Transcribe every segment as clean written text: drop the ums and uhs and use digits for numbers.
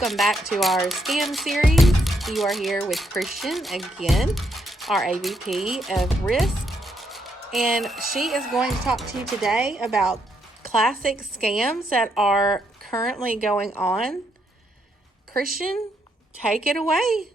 Welcome back to our scam series. You are here with Christian again, our AVP of risk, and she is going to talk to you today about classic scams that are currently going on. Christian, take it away.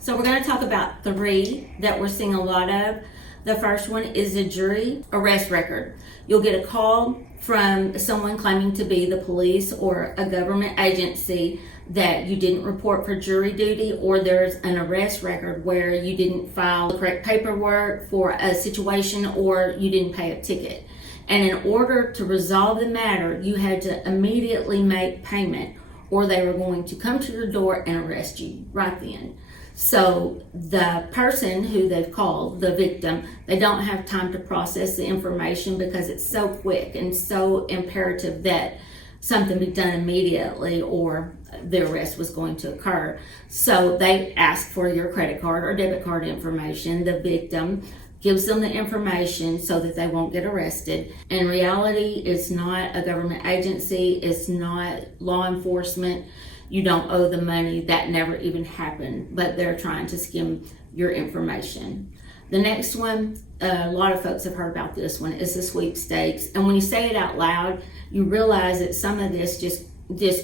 So we're going to talk about three that we're seeing a lot of. The first one is a jury arrest record. You'll get a call from someone claiming to be the police or a government agency that you didn't report for jury duty, or there's an arrest record where you didn't file the correct paperwork for a situation or you didn't pay a ticket. And in order to resolve the matter, you had to immediately make payment or they were going to come to your door and arrest you right then. So the person who they've called, the victim, they don't have time to process the information because it's so quick and so imperative that something be done immediately or the arrest was going to occur. So they ask for your credit card or debit card information. The victim gives them the information so that they won't get arrested. In reality, it's not a government agency, it's not law enforcement. You don't owe the money. That never even happened, but they're trying to skim your information. The next one, a lot of folks have heard about this one, is the sweepstakes. And when you say it out loud, you realize that some of this just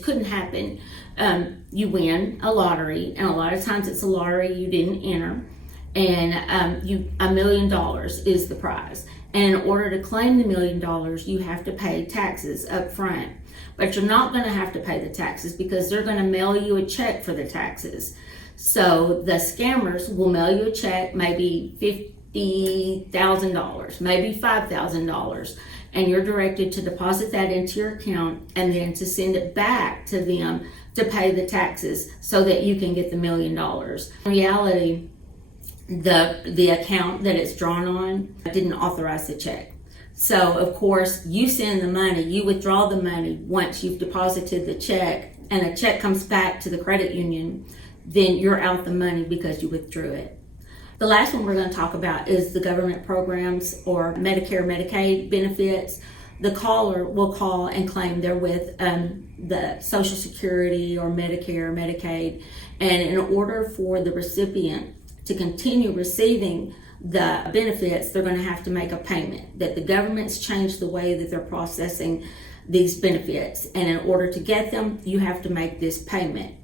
couldn't happen. You win a lottery, and a lot of times it's a lottery you didn't enter, and $1 million is the prize. And in order to claim the $1 million, you have to pay taxes up front. But you're not going to have to pay the taxes because they're going to mail you a check for the taxes. So the scammers will mail you a check, maybe $50,000, maybe $5,000, and you're directed to deposit that into your account and then to send it back to them to pay the taxes so that you can get the $1 million. In reality, the account that it's drawn on didn't authorize the check. So, of course, you send the money, you withdraw the money once you've deposited the check, and the check comes back to the credit union, then you're out the money because you withdrew it. The last one we're going to talk about is the government programs or Medicare, Medicaid benefits. The caller will call and claim they're with the Social Security or Medicare, Medicaid, and in order for the recipient to continue receiving the benefits, they're going to have to make a payment. That the government's changed the way that they're processing these benefits, and in order to get them, you have to make this payment.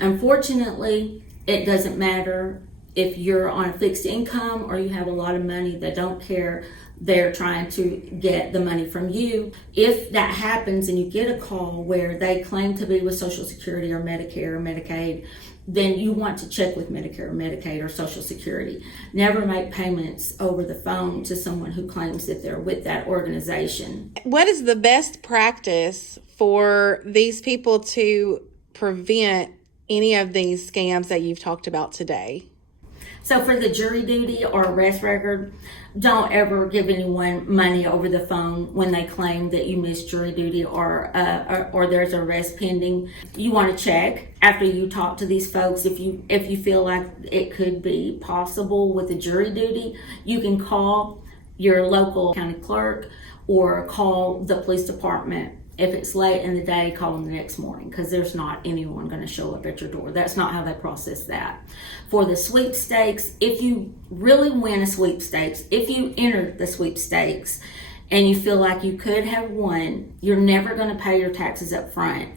Unfortunately, it doesn't matter if you're on a fixed income or you have a lot of money. They don't care. They're trying to get the money from you. If that happens and you get a call where they claim to be with Social Security or Medicare or Medicaid, then you want to check with Medicare or Medicaid or Social Security. Never make payments over the phone to someone who claims that they're with that organization. What is the best practice for these people to prevent any of these scams that you've talked about today? So for the jury duty or arrest record, don't ever give anyone money over the phone when they claim that you missed jury duty or there's arrest pending. You want to check after you talk to these folks. If you feel like it could be possible with the jury duty, you can call your local county clerk or call the police department. If it's late in the day, call them the next morning because there's not anyone going to show up at your door. That's not how they process that. For the sweepstakes, if you really win a sweepstakes, if you enter the sweepstakes and you feel like you could have won, you're never going to pay your taxes up front.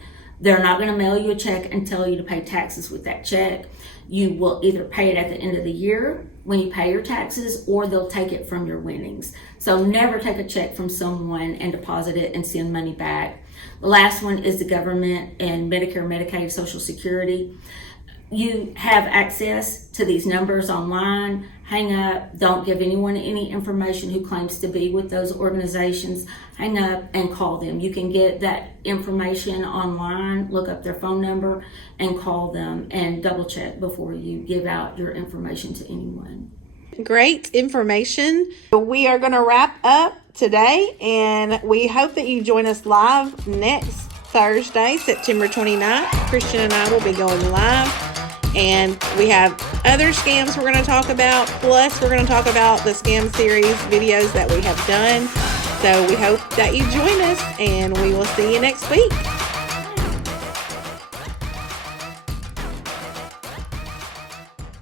They're not going to mail you a check and tell you to pay taxes with that check. You will either pay it at the end of the year when you pay your taxes, or they'll take it from your winnings. So never take a check from someone and deposit it and send money back. The last one is the government and Medicare, Medicaid, Social Security. You have access to these numbers online. Hang up. Don't give anyone any information who claims to be with those organizations. Hang up and call them. You can get that information online, look up their phone number and call them, and double check before you give out your information to anyone. Great information. We are going to wrap up today, and we hope that you join us live next Thursday, September 29th. Christian and I will be going live. And we have other scams we're going to talk about. Plus, we're going to talk about the scam series videos that we have done. So we hope that you join us, and we will see you next week.